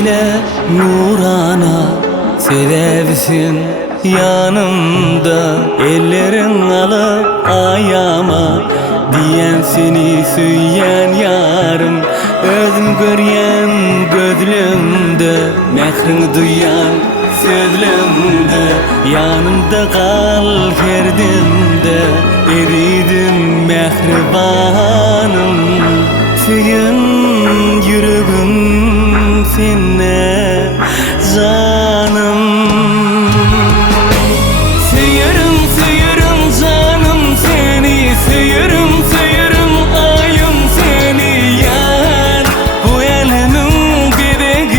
ile nurana sevevsin yanımda. Ellerin alıp ayama diyen seni süyen yarım. Özüm göryen gözlümde, mehrini duyan sözlümde. Yanımda kal herdimde, eridim mehribanım. Süyün yüreğim senne canım. Seyerim seyerim canım seni, seyerim seyerim ayım seni yar. Bu elinin bebeği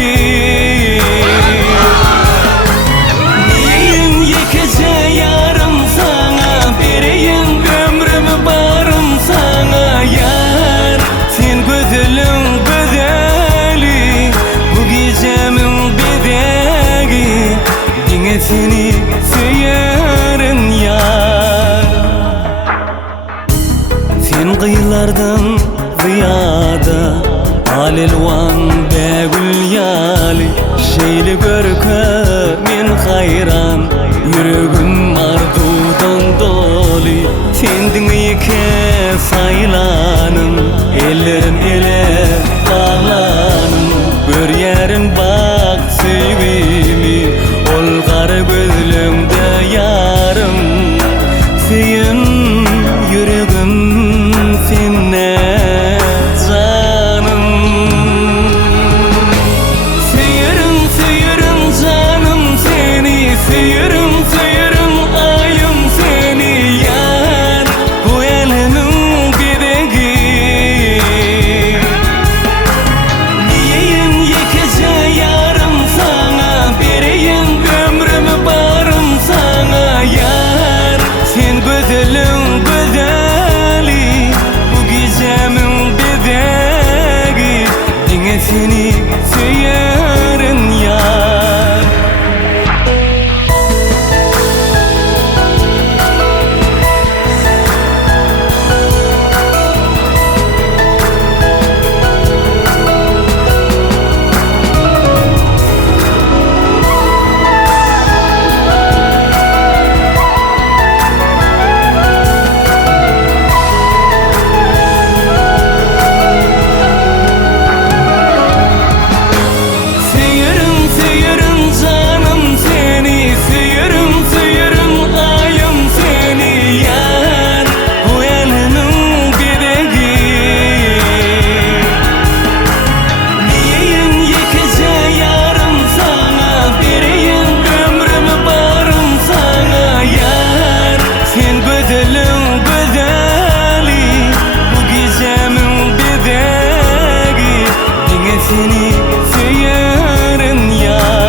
diyeyim yekece yarım sana, vereyim ömrümü barım sana yar. Sen güzelim güzeli, bu gecemin bebeği, dine seni seyerim yar. Sen kıyılardan ziyada alelvan begül yali, şeyli görke min hayran, yüreğim arzudan doli. Sendin ike saylanım, ellerim ele bağlanım. Bir yerin bak sevimi, ol kara gözlümde yarım. Seyin yüreğim senne canım. Seyerim seyerim canım seni, seyerim seyerim ayım seni yar. Bu elinin bebeği diyeyim yekece yarım sana, vereyim ömrümü barım sana yar. Sen güzelim güzeli, bu gecemin bebeği, dine seni seyerim yar. Seyerim seyerim canım seni, seyerim seyerim ayım seni yar. Bu elinin bebeği diyeyim yekece yarım sana, vereyim ömrümü barım sana yar. Sen güzelim güzeli, bu gecemin bebeği, dine seni seyerim yar.